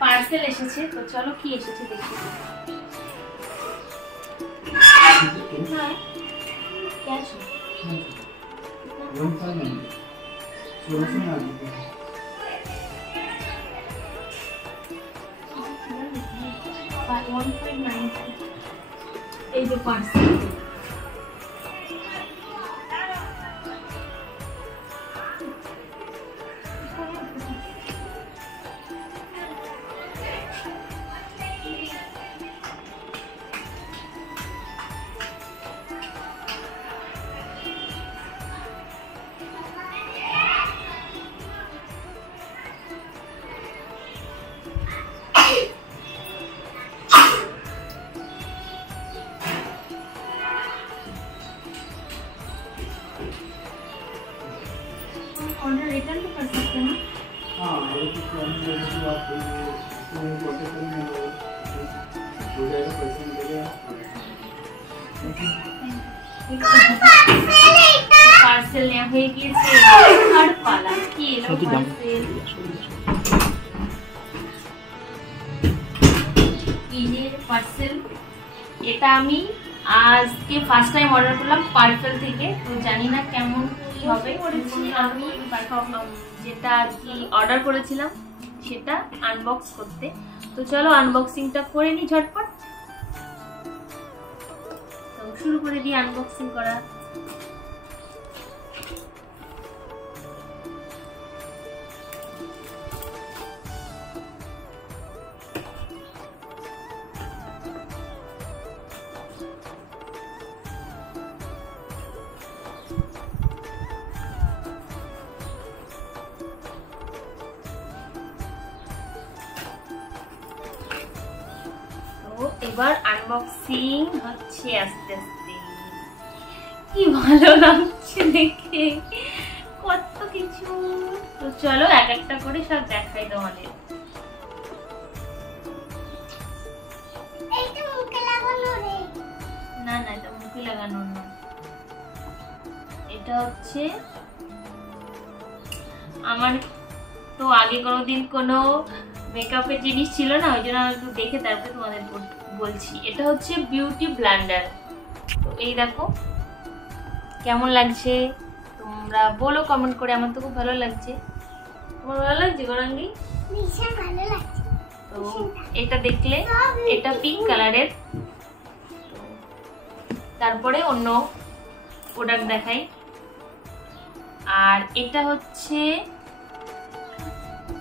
Parcel এসেছে, তো চলো কি এসেছে দেখি। হ্যাঁ ক্যাশ এই যে পার্সেল। ऑर्डर रिटर्न भी कर सकते हैं। हाँ अगर कुछ ऑनलाइन की बात हुई है तो प्रोसेस करने में हो जाएगा, पैसे मिलेगा। पार्सल ने হয়ে গিয়েছে থার্ড পালা। কি এলো পার্সেল? এই যে পার্সেল, এটা আমি আজকে ফার্স্ট টাইম অর্ডার করলাম পার্সেল থেকে, তো জানি না কেমন কি হবে। করেছি আমি যেটা আর কি অর্ডার করেছিলাম সেটা আনবক্স করতে, তো চলো আনবক্সিংটা করে নি ঝটপট। তো শুরু করে দিই আনবক্সিং করা। এবার আনবক্সিং হচ্ছে আস্তে আস্তে। কি ভালো লাগছে দেখে, কত কিছু। তো চলো এক একটা করে সব দেখাই তোমাদের। না না এটা মুখে লাগানো না, এটা হচ্ছে আমার তো আগে কোনোদিন কোনো মেকআপের জিনিস ছিল না, ওই জন্য একটু দেখে তারপরে তোমাদের বলছি। এটা হচ্ছে বিউটি ব্লেন্ডার। তো এই দেখো কেমন লাগছে তোমরা বলো কমেন্ট করে। আমার তো খুব ভালো লাগছে। তোমার ভালো লাগছে গৌরাঙ্গি? ভীষণ ভালো লাগছে। তো এটা দেখলে এটা পিঙ্ক কালারের। তারপরে অন্য প্রোডাক্ট দেখাই। আর এটা হচ্ছে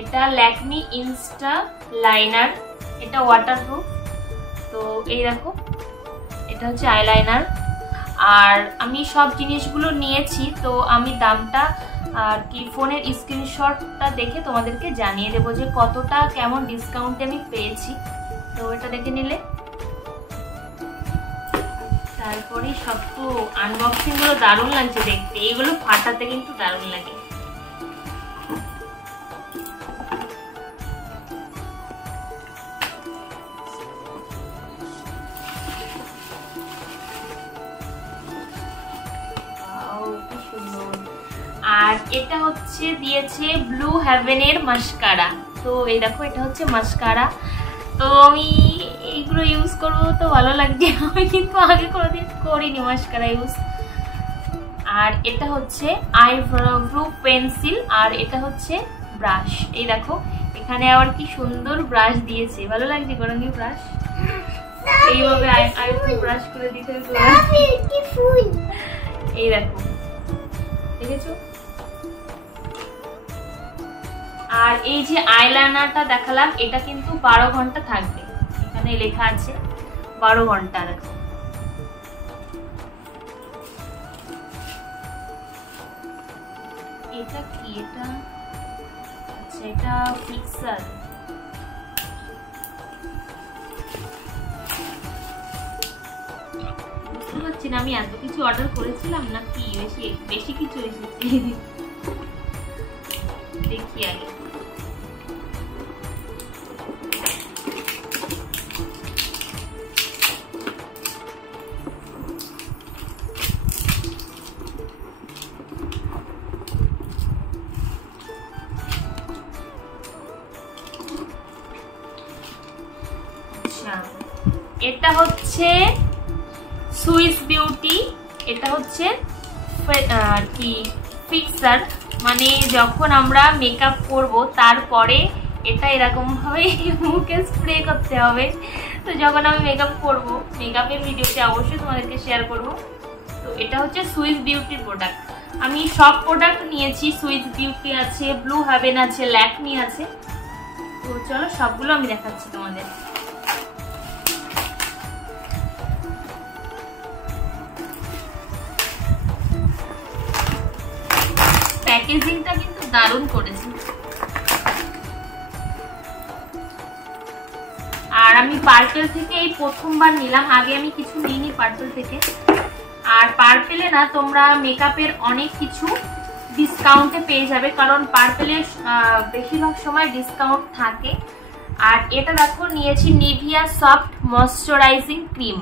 এটা ল্যাকমি ইনস্টা লাইনার, এটা ওয়াটারপ্রুফ। তো এই দেখো এটা হচ্ছে আইলাইনার। আর আমি সব জিনিসগুলো নিয়েছি, তো আমি দামটা আর কি ফোনের স্ক্রিনশটটা দেখে তোমাদেরকে জানিয়ে দেবো যে কতটা কেমন ডিসকাউন্টে আমি পেয়েছি। তো এটা দেখে নিলে তারপরে সব। তো আনবক্সিং গুলো দারুণ লাগছে দেখতে, এগুলো ফাটাতে কিন্তু দারুণ লাগে। আর এটা হচ্ছে দিয়েছে ব্লু হেভেনের মাস্কারা। তো এই দেখো এটা হচ্ছে মাস্কারা। তো আমি এইগুলো ইউজ করবো, তো ভালো লাগছে। আমি কিন্তু আগে কোনোদিন করিনি মাস্কারা ইউজ। আর এটা হচ্ছে আইব্রো পেন্সিল, আর এটা হচ্ছে ব্রাশ। এই দেখো এখানে আবার কি সুন্দর ব্রাশ দিয়েছে, ভালো লাগছে গরঙ্গি ব্রাশ। এইভাবে আইব্রো ব্রাশ করে দিতে হবে। এই দেখো দেখেছো। আর এই যে আইলাইনারটা দেখালাম, এটা কিন্তু 12 ঘন্টা থাকবে, এখানে লেখা আছে 12 ঘন্টা। দেখো এটা কি, এটা আচ্ছা এটা ফিক্সার। বুঝতে পারছি না আমি এত কিছু অর্ডার করেছিলাম নাকি বেশি কিছু এসেছে। দেখি আগে। আচ্ছা, এটা হচ্ছে সুইস বিউটি, এটা হচ্ছে কি ফিক্সার, মানে যখন আমরা মেকআপ করব তারপরে এটা এরকম ভাবে মুখে স্প্রে করতে হবে। তো যখন আমি মেকআপ করব, মেকআপের ভিডিওতে অবশ্যই তোমাদেরকে শেয়ার করব। তো এটা হচ্ছে সুইস বিউটির প্রোডাক্ট। আমি সব প্রোডাক্ট নিয়েছি, সুইস বিউটি আছে, ব্লু হেভেন আছে, ল্যাকমি আছে। তো চলো সবগুলো আমি দেখাচ্ছি তোমাদের। প্যাকেজিংটা কিন্তু দারুণ করেছে। আর আমি পার্পেল থেকে এই প্রথমবার নিলাম, আগে আমি কিছু নিইনি পার্পেল থেকে। আর পার্পেলে না তোমরা মেকআপের অনেক কিছু ডিসকাউন্টে পেয়ে যাবে, কারণ পার্পেলে বেশিরভাগ সময় ডিসকাউন্ট থাকে। আর এটা দেখো নিয়েছি নিভিয়া সফট ময়শ্চারাইজিং ক্রিম।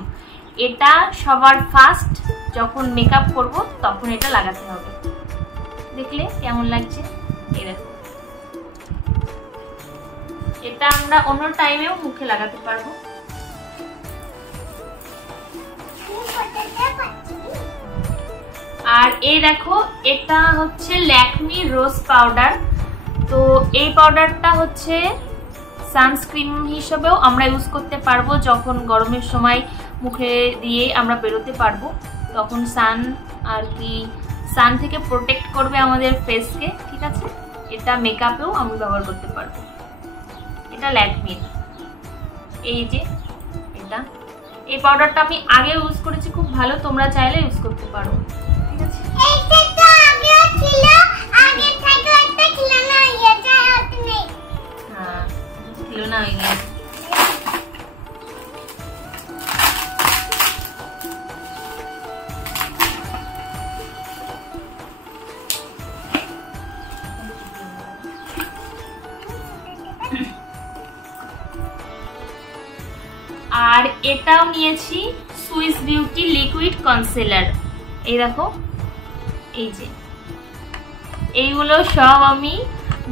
এটা সবার ফার্স্ট যখন মেকআপ করব তখন এটা লাগাতে হবে। দেখলে কেমন লাগছে? এই দেখো, এটা আমরা অন্য টাইমেও মুখে লাগাতে পারবো। আর এই দেখো, এটা হচ্ছে ল্যাকমি রোজ পাউডার। তো এই পাউডারটা হচ্ছে সানস্ক্রিন হিসেবেও আমরা ইউজ করতে পারবো, যখন গরমের সময় মুখে দিয়ে আমরা বেরোতে পারবো, তখন সান থেকে প্রোটেক্ট করবে আমাদের ফেসকে, ঠিক আছে। এটা মেকআপেও আমি ব্যবহার করতে পারবো। এটা ল্যাকমির, এই যে এটা, এই পাউডারটা আমি আগে ইউজ করেছি, খুব ভালো, তোমরা চাইলে ইউজ করতে পারো, ঠিক আছে। এইটা তো আগেও ছিল, আগে থেকে একটা ছিল না, এটা হতে নেই। হ্যাঁ, ছিল না হয়ে গেছে। আর এটাও নিয়েছি সুইস বিউটি লিকুইড কনসিলার। এই দেখো, এই যে এইগুলো সব আমি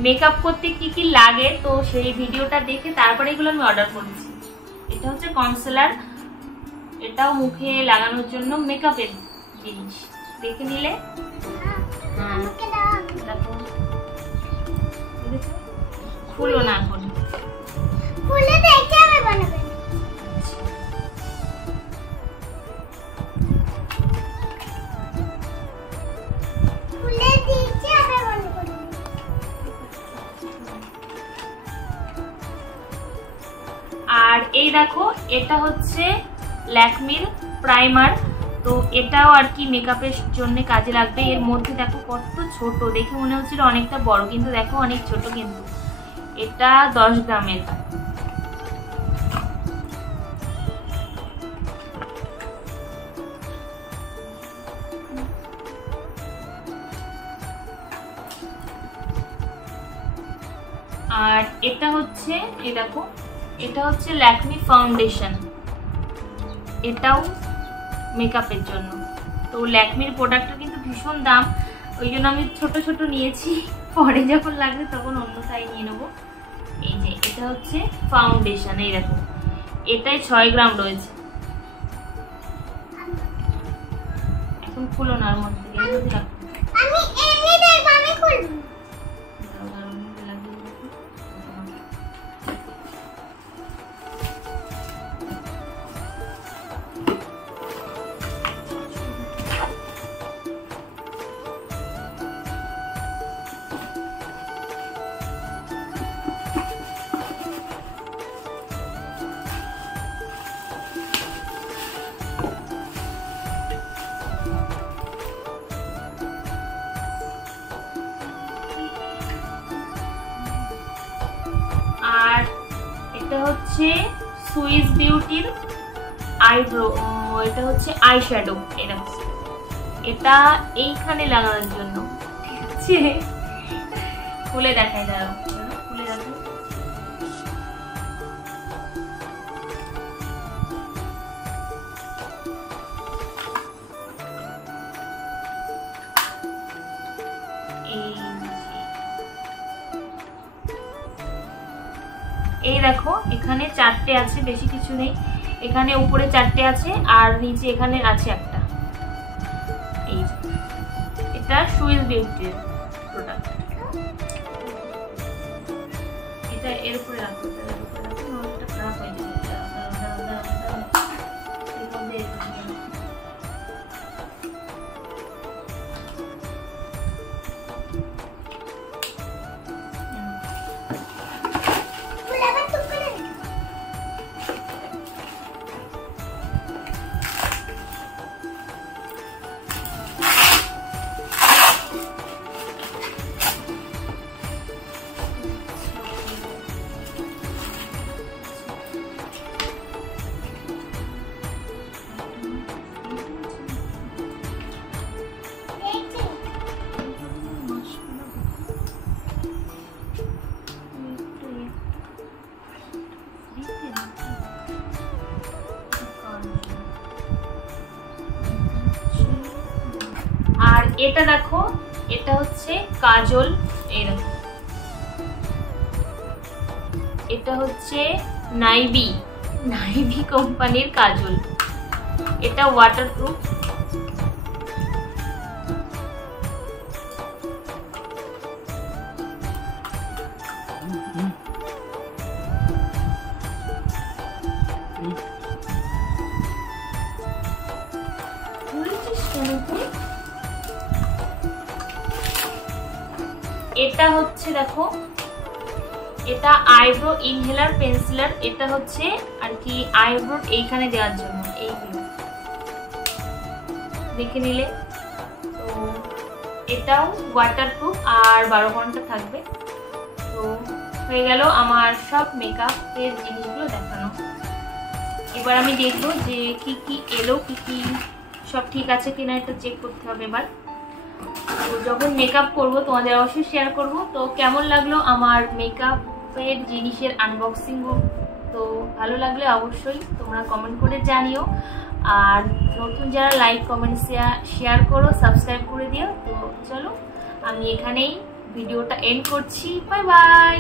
মেকআপ করতে কি কি লাগে তো সেই ভিডিওটা দেখে তারপরে এগুলো আমি অর্ডার করেছি। এটা হচ্ছে কনসিলার, এটাও মুখে লাগানোর জন্য মেকআপের জিনিস, দেখে নিলে। দেখো, খুলো না এখন, খুলে দেখে আমি বানাবো। খুলে দিয়েছি, আমি বানাবো। আর এই দেখো, এটা হচ্ছে ল্যাকমির প্রাইমার। তো এটাও আর কি মেকআপের জন্য কাজে লাগবে। এর মধ্যে দেখো কত ছোট, দেখে মনে হচ্ছিল অনেকটা বড়, কিন্তু দেখো অনেক ছোট, কিন্তু এটা 10 গ্রামের। আর এটা হচ্ছে, এই দেখো, এটা হচ্ছে ল্যাকমি ফাউন্ডেশন, এটাও মেকআপের জন্য। তো ল্যাকমির প্রোডাক্টটা কিন্তু ভীষণ দাম, ওই জন্য আমি ছোট ছোট নিয়েছি, পরে যখন লাগবে তখন অন্য সাইজ নিয়ে নেবো। এই যে এটা হচ্ছে ফাউন্ডেশন, এই দেখো, এটাই 6 গ্রাম রয়েছে। এখন খুলো না, এর মধ্যে আমি এমনি দেখব, আমি খুলবো। আর এটা হচ্ছে সুইস বিউটির আইব্রো, এটা হচ্ছে আই শ্যাডো। এটা এইখানে লাগানোর জন্য, ঠিক আছে। খুলে দেখাই, দাঁড়াও, খুলে দেখাই। এই দেখো এখানে 4টে আছে, বেশি কিছু নেই। এখানে উপরে 4টে আছে আর নিচে এখানে আছে একটা। এই এটা সুইস বিউটির প্রোডাক্ট। এটা এর উপরে রাখো, এটা খারাপ হয়ে যাবে। আর এটা দেখো, এটা হচ্ছে কাজল। এই দেখো, এটা হচ্ছে নাইভি কোম্পানির কাজল। এটা ওয়াটারপ্রুফ। এটা হচ্ছে দেখো, এটা আইব্রো ইনহেলার পেন্সিলার। এটা হচ্ছে আর কি আইব্রো এইখানে দেওয়ার জন্য। এই দেখে নিলে তো এটাও ওয়াটারপ্রুফ আর 12 ঘন্টা থাকবে। তো হয়ে গেল আমার সব মেকআপের জিনিসগুলো দেখানো। এবার আমি দেখবো যে কি কি এলো, কি কি সব ঠিক আছে কিনা, এটা চেক করতে হবে এবার। তো যখন মেকআপ করবো তোমাদের অবশ্যই শেয়ার করব। তো কেমন লাগলো আমার মেকআপের জিনিসের আনবক্সিং, তো ভালো লাগলে অবশ্যই তোমরা কমেন্ট করে জানিও। আর নতুন যারা লাইক কমেন্ট শেয়ার করো, সাবস্ক্রাইব করে দিও। তো চলো আমি এখানেই ভিডিওটা এন্ড করছি। Bye bye.